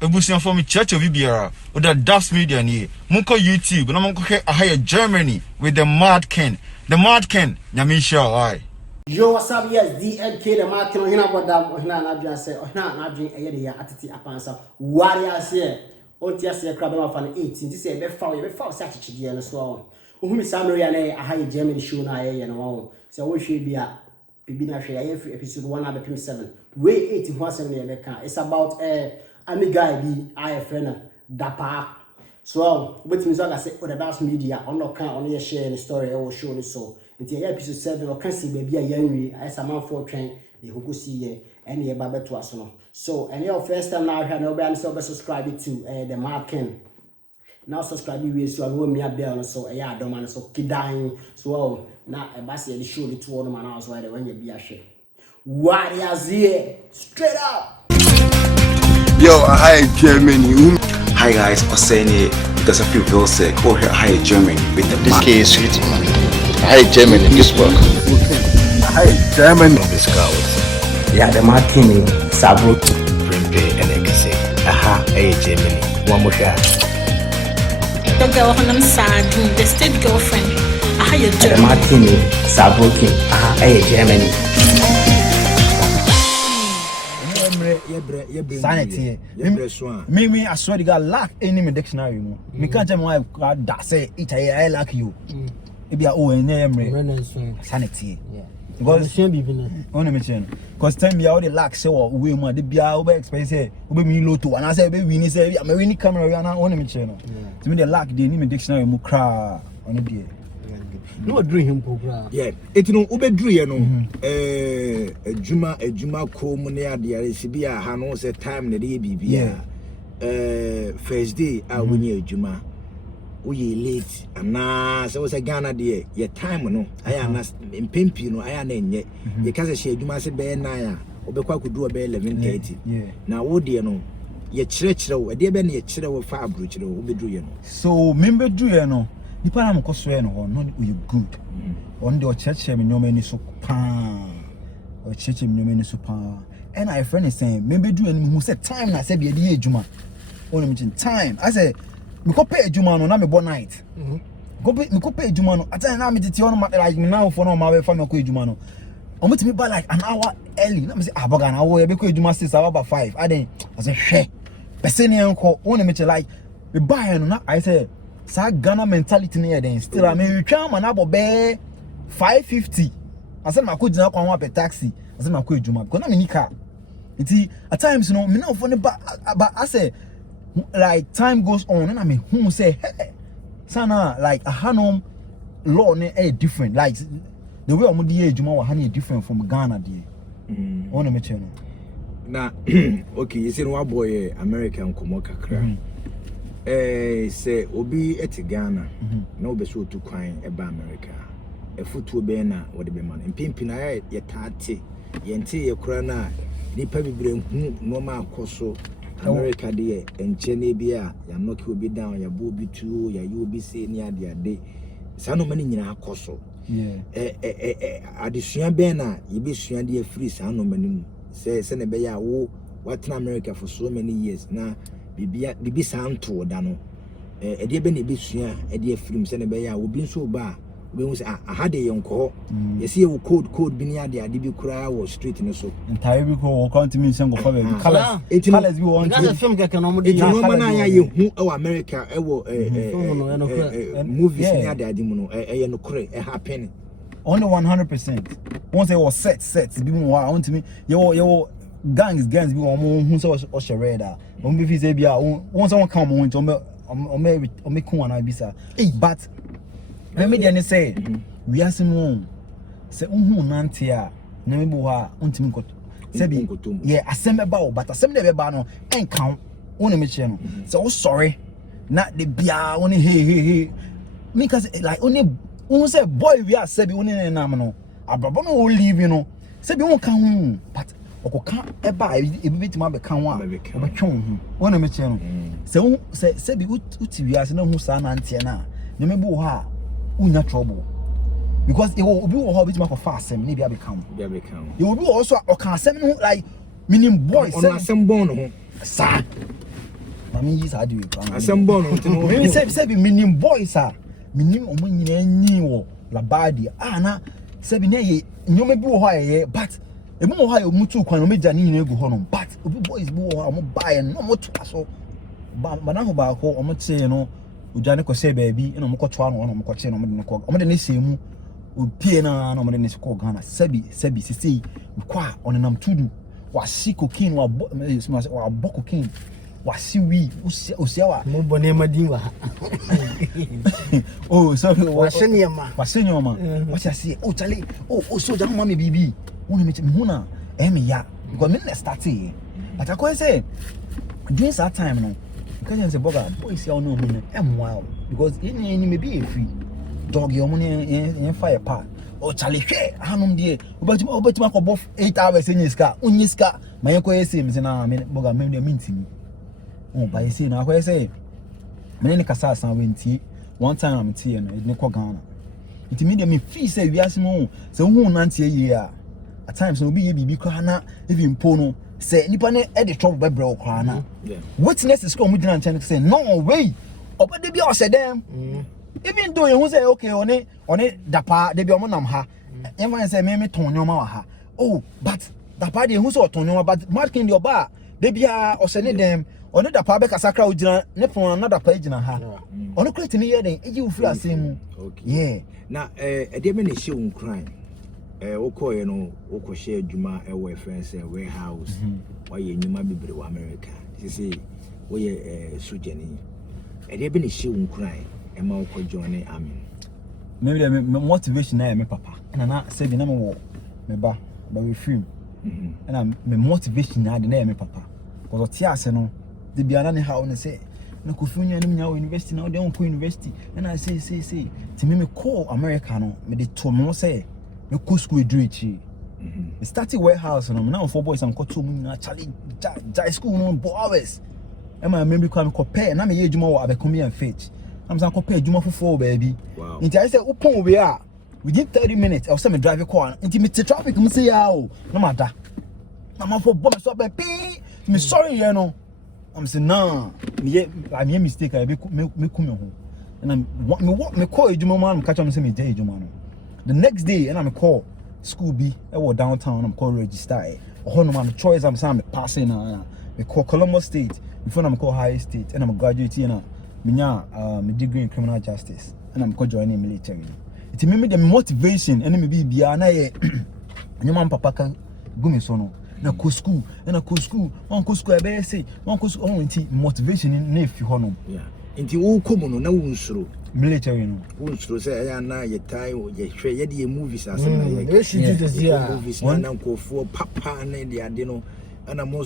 ebusian for me church of Biara or the Das Media ni munko YouTube na munko he ahaya Germany with the Mad Ken nyamisha oi. Yo, what's up? Yes, DNK the Mad Ken hina bodam hina na adwan say hina na adwen eye de ya atete apansa warriors here ontia se kra be ma fa 18 ti say be fa say achichide no so ohumi samre ya na ahaya Germany show na aye no wo say wo hwe bia bibi na hwe aye episode 1 and 27 way 80 ho asem na be kan it's about any guy be I friend dapa so with me so I say the Das Media on no kan on share the story I will show you so into episode 7 or can see baby a yanwi as a man for train the who see ye and ye baba to us so and your first time now here no be subscribe to the Mad Ken now subscribe we so I will me a bell so yeah don't man so kidan so now e ba say the show the two on man house why when you be a share warriors here straight up. Yo, hi Germany. Hi guys, I'm saying it because I feel real sick. Oh, here, hi Germany with the this case is sweet. Hi Germany, this work. Hi Germany. This girl. Yeah, the Mad Ken Sabro. Print and I can say, aha, hey Germany. One more shot. The girl I'm sad, the state girlfriend. Aha, you Germany. The Mad Ken Sabro. Aha, hey Germany. Sanity. Me, I swear to God, lack any me dictionary. Me can't tell me why that say it. I like you. It be a sanity. Because only me because time me all the lack say what we want the be over expensive. We me low to and I say we need say I'm really camera and only me channel. To me the lack the any me dictionary mu cra on the day. No dream program. Yeah, it no obedru ye no ejuma kom ne ade are sibia ha no say time ne dey bibia first day a woni ejuma wo ye late ana say wo say Ghana dey ye time no aya na impempi no aya na enye ye ka say she ejuma say be 9 a obekwa kudu be 11:30 na wo dey no ye kire wo de be na ye kire wo fa abro kire wo obedru ye no so member do ye no nipa na mkoso ye no no you good on the church me no many so pa or church me no many so pa and I friend is saying maybe do any who said time na say be dey ejuma on me time I say me ko pay ejuma no na me bo night me ko pay ejuma no at na me tete on like me now for no ma be fa me ko ejuma no o me timi ba like an hour early na me say aboga na wo ye be ko ejuma 6 hour 5 I then I say hwe person yan ko on me like me buy no na I say sa Ghana mentality ne then still I mean we try man abobe 550 I said mako jina kwa pe taxi I said mako ejuma because na me ni car at times you know me now for but I say like time goes on and I mean who say hey sana like a hanom law ne different like the way omo dey ejuma wa hani different from Ghana there on me channel na okay you say no boy American komo kakra say obi eti Ghana na obeso to kwan eba America efutuo be na wode be man mpimpi na ye taate ye nte ye kura na nipa bibre hu no ma akoso America de enche na bia ya knock obi down ya bo obi tuo ya you obi say ni ade sa no mani nyina akoso adesua be na ye be sua de free sa no mani mu say na be ya wo what in America for so many years na bibi santo da no de be na be sua de film se na be ya obi nso ba we hu say aha de yenko ye see wo code bi ni ade bi kura wo street no so entire bi ko count me nsen go fa be colors bi want to film keke no mo de no man aya ye hu e America e wo movies ni ade mu no ye no kure e happen only 100% once they was set bi mu wa want me yo gangs bi won hu so o share da won bi fi say bia won so won come won to me ku wana bisa but let me dey say we are some say unhu nante a na me bo ha untimi koto say bi yeah asem ba o but asem de be ba no enkan won me che no say o sorry na de bia won hey me cause like only won say boy we are say bi won na no ababo no leave you know say bi won kan hu but okoka eba ebibitima be kan wa obetwon hu won me che no say bi uti wi ase na hu sa na nte na me bo ha unya trouble because it will be how bit for fast and maybe I become it will be also or can send like meaning boys on asem born no sa me use how do you Assemble no. Me say be minim boys ah. Minim omo nyina nyi wo labadi. Na say be na ye nyoma bi wo ho aye but emu wo ho aye omutu kwan omeja ni nyina egu ho no but obi boys bi wo ho omo buy no omo to aso. Ba na ho ba ko omo che no ujane ko say baabi na omo ko to ano omo ko che no omo de ne ko omo de ne semu opie na omo de ne ko Ghana sabi sisi kwa onenam tudu wa si cocaine wa cocaine wa si wi osia wa mo bone madin wa oh so wa senyama wa si oh chale oh so jam mama bibi wona me huna me ya because me na start here but I say during that time no because say boga boys ya no me wow because any me be free dog your money in fire part o chale hwe hanom de obetima ko bof 8 hours enyiska onyiska mayenko yesi me na me boga me de mintimi o ba yesi na ko yesi me ne kasa san wenti one time am tie no ne ko Ghana it me de me feel say wiase mo se hu nante ye a at times no be ye bibi kwa na even po no say nipa ne e de trouble bebre o kwa na witness is come gina nche say no way obade bi o say dem even though you say okay on it dapa de bi omo nam ha even say me ton nyoma wa ha oh but dapa de hu say ton nyoma but marking the oba de bia o say ne dem on it dapa be kasakra o gina ne pon na dapa gina ha on create me here den eji ufri asem okay yeah na de me ne she un crime okoye no okoshe adwuma e we friends warehouse why nyuma bibre wa America say we sojani de be ne she un crime e ma okọ join army maybe the motivation na me papa na say bi na me ba we film and me motivation na de na me papa because otiase no de bia na ne ha on say na kofi nya nim nya university na o de on ko university and I say ti me call America no me de to me say me ko school edrechi me started warehouse no na for boys am ko to mu na challenge jai school no 4 hours e ma me kwa me compare na me ye adwuma wo abekomi and fetch I'm saying compare adwuma fofo baby nti I say upon we are within 30 minutes I was me drive car nti me traffic me say ya o na mada na ma for bomb so be me sorry you know I'm saying nah I made mistake I me come home and me call adwuma man catch am say me dey adwuma no the next day and I'm call school B I was downtown I'm call register oh no man choice I'm saying me passing na me call Columbus State before I'm call High State and I'm graduating na my degree in criminal justice and I'm joining military. It made me the motivation and me be bia na ye nyoma papa kan gumi so no na ko school and na ko school on ko school e be say on ko school on nti motivation na fi ho no yeah nti wo komo no na wo nsuro military no wo nsuro say ya na ye tai ye hwe ye de movies asem na ye movies na nkofo papa na de ade no ana mo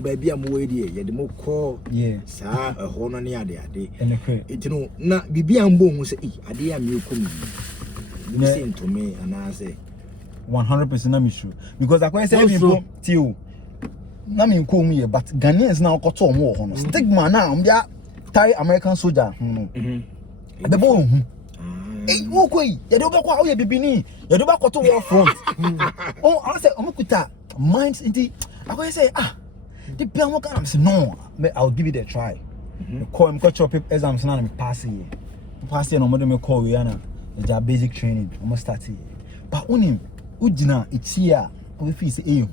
baby am we dey ye de mo call sa ho no ne ade it no na bibi am bo hu say ade am ye komi you say to me and I say 100% na me sure because I say people till na me ko mu ye but Ghanaians na okoto omo ho no stigma na am dia tie American soldier be bo hu wo koi ye do be kwa o ye bibini ye do be koto war front oh I say omukuta minds inti I say the people can say no I'll give it a try call him got your exams now me pass here no more me call we na the basic training almost start here but unim ujina ichia we feel say hu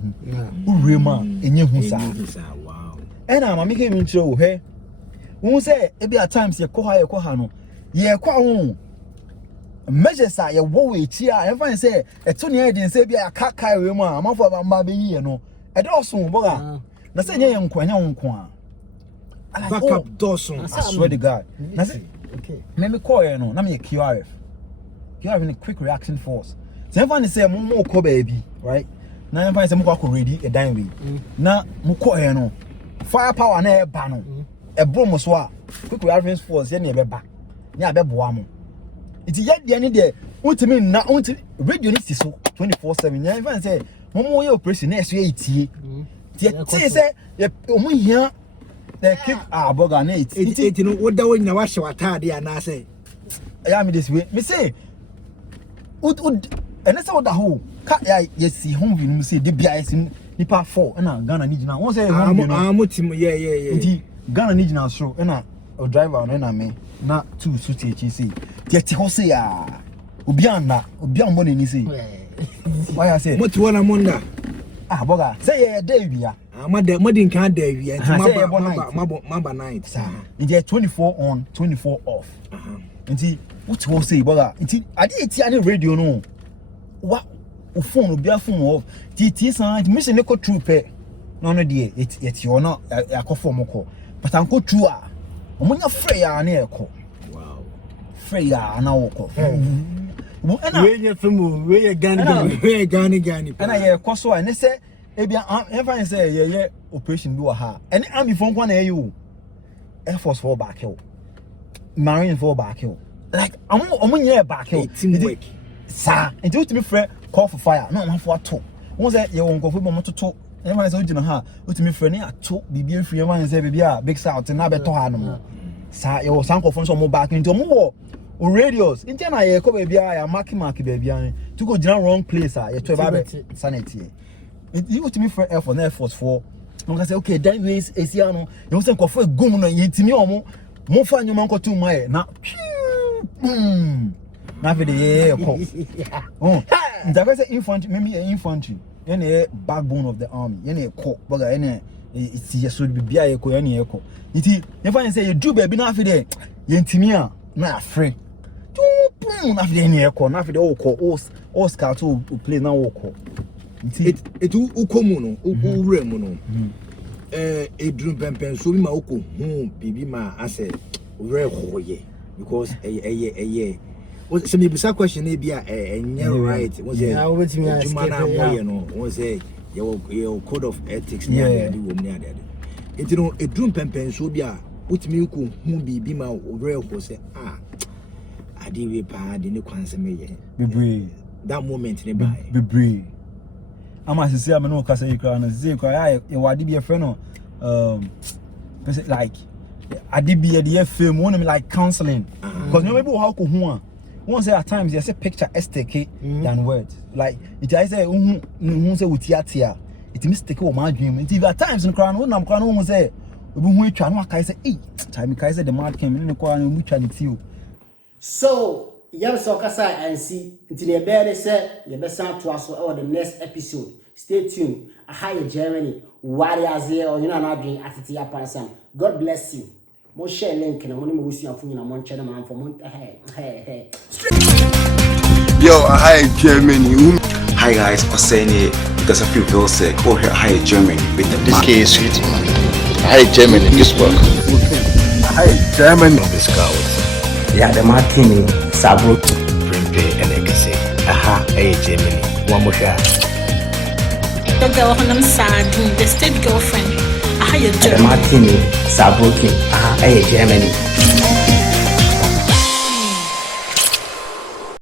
urema enye hu sa wow and am make him intro he who say e be at times ye ko ha no ye kwa hu measures are ye wo we chia e fan say e to ne dey say be aka kai we mu amafo ba be yi no e do so boga na say nye nkwanya nko a backup dosun I swear to God na say okay me call you no na me QRF in a quick reaction force say fan say mo ko baby right na fan say mo ko ready e dan we na mo call you no firepower na e ba no e bro mo so a quick reaction force ye na e be ba ni abeboa mo iti ye de ni de untimi na unti radio ni si so 24/7 yan fan say mo ye operation na so ye itie tie say omo hia the kick boga na it no wo da wo nyina wa hye watade ana say ya me this way me say and say da ho ka ya yesi home view say de bia yesi nipa 4 na Ghana ni gina won say home view no motim yeah nti Ghana ni jina so na o driver no na me na two suit echi say tie te ho say ya obi ambo ni say why I say what one monda boga say ye day bia modin kan day bia maba night nje 24 on 24 off nti what ho say boga nti ade eti ani radio no wa o phone obi afun off ti san mission ne ko true pe no de it you no akofo moko but anko true a omunya free ya na eko wow free ya na woko we ye femu we ye gani and I koso and say ebia everyone say ye operation bi wa ha and army for nkwa na you air force for back hill marine for back hill like omunya back hill teamwork sa and you to me free call for fire no man for to won say ye won nkofo mo to everyone say ojina ha o to me free na ato bibia free everyone say bibia big south na beto ha no sa ye wo sankofo so mo back into mo wo o radios intia na ye ko ba bia ya mark baby an to go down wrong place ye to ba sanity you to me for air force for no say okay that ways esia no you say nkofo egum no yintimi omo mo fa nyoma nkoto mai na na be ye ko nta say infantry maybe infantry ye backbone of the army ye ko boga ye it's ye so bibia ye ko ye ko nti ye fa say you do baby na fe de yintimi a na afre na fi dey eko na fi dey o scout o play na woko it ukomu no uwure mu no edrum pempen so bi ma oko hu bibi ma ase ure hoye because what some bisa question e bia right was it juma na boye no was say your code of ethics na dey wo me ade it no edrum pempen so bia utimi ko hu bibi ma ure ho say we pa de ne kwanse meye bebre that moment ne buy bebre ama sisi am no kasa yikra na sisi kwa ya wade bi e fe no like ade bi e de film won like counseling because maybe how ko hu a won say at times you say picture STK than words like it I say hu say utiatia it mistake o ma dream it at times no kra no nam kra no hu say obi hu atwa no aka say time kai say the mad came ne kwa no mu twa ne ti o. So, so kasa and see until you bear say you be sound to us or the next episode. Stay tuned. A higher Germany, warriors here, or you know not doing attitude upon some. God bless you. Mo share link and I'm only moving your phone in a month channel man for month. Hey. Yo, a higher Germany. Hi guys, Oseni, because of people say, oh here, hi Germany with the This case is sweet. Hi, Germany, this work. Hi Germany. This cows. Yeah, the martini, Sabro, Print and Ekase. Aha, hey, Germany. One more shot. Your girl, I'm sad. The state girlfriend. I had your the martini, Sabro, hey, Germany.